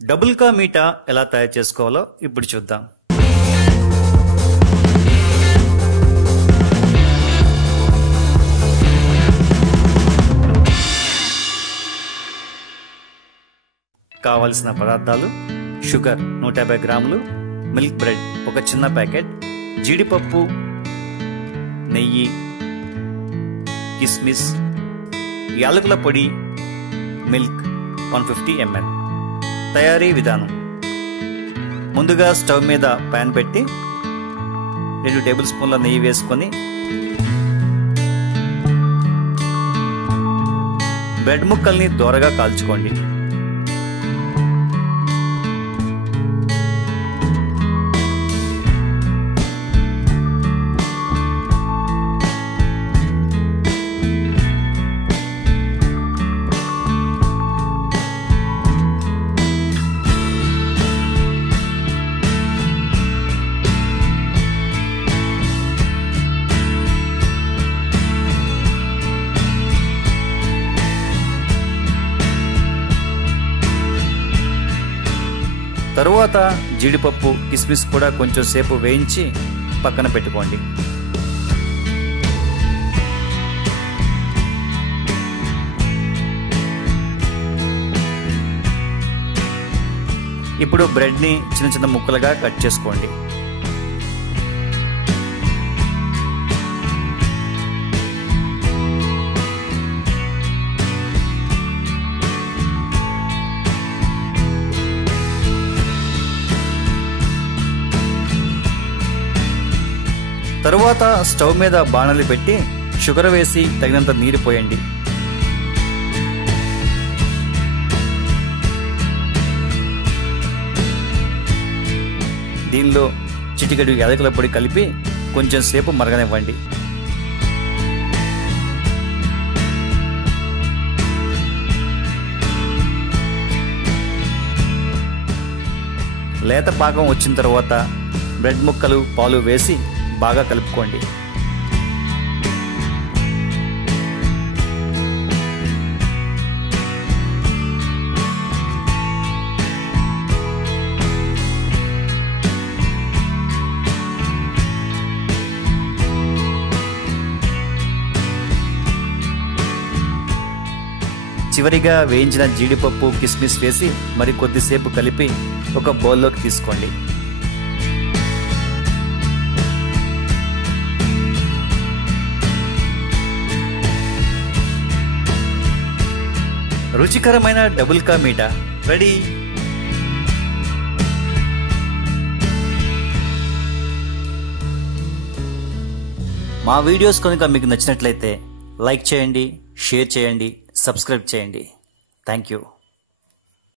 Double ka meetha ఎలా తయారు చేసుకోవాలో ఇప్పుడు చూద్దాం. కావలసిన పదార్థాలు: షుగర్ 150 గ్రాములు, మిల్క్ బ్రెడ్ ఒక చిన్న ప్యాకెట్, జీడిపప్పు, నెయ్యి, కిస్మిస్, యాలకుల పొడి, మిల్క్ 150 ml. తయారీ విధానం: ముందుగా స్టవ్ మీద పాన్ పెట్టి 2 టేబుల్ స్పూన్ల నెయ్యి వేసుకొని బ్రెడ్ ముక్కల్ని దోరగా కాల్చుకోండి. తరువాత జీడిపప్పు, కిస్మిస్ కూడా కొంచెం సేపు వేయించి పక్కన పెట్టుకోండి. ఇప్పుడు బ్రెడ్ ని చిన్న చిన్న ముక్కలుగా కట్ చేసుకోండి. తరువాత స్టవ్ మీద బాణలి పెట్టి షుగర్ వేసి తగినంత నీరు పోయండి. దీనిలో చిటికెడు యాలకుల పొడి కలిపి కొంచెం సేపు మరగనివ్వండి. లేత పాకం వచ్చిన తర్వాత బ్రెడ్ ముక్కలు, పాలు వేసి బాగా కలుపుకోండి. చివరిగా వేయించిన జీడిపప్పు, కిస్మిస్ వేసి మరి కొద్దిసేపు కలిపి ఒక బౌల్లోకి తీసుకోండి. రుచికరమైన డబుల్ కా మీఠా రెడీ. మా వీడియోస్ కనుక మీకు నచ్చినట్లయితే లైక్ చేయండి, షేర్ చేయండి, సబ్స్క్రైబ్ చేయండి. Thank you.